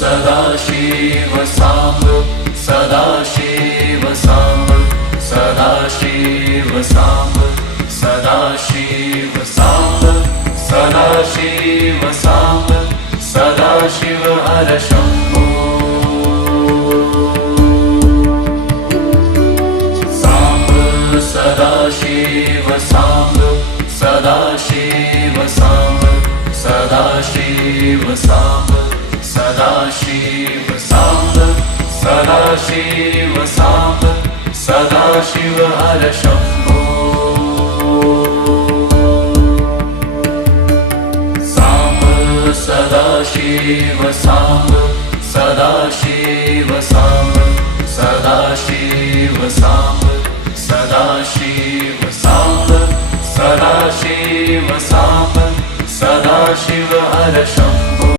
सदाशिव साम्ब सदाशिव साम्ब सदाशिव साम्ब सदाशिव साम्ब सदाशिव साम्ब सदाशिव हर शम्भो साम्ब सदाशिव साम्ब सदाशिव साम्ब सदाशिव साम्ब सदाशिव साम्ब सदाशिव साम्ब सदाशिव हर शम्भो साम्ब सदाशिव साम्ब सदाशिव साम्ब सदाशिव साम्ब सदाशिव साम्ब सदाशिव साम्ब सदाशिव हर शम्भो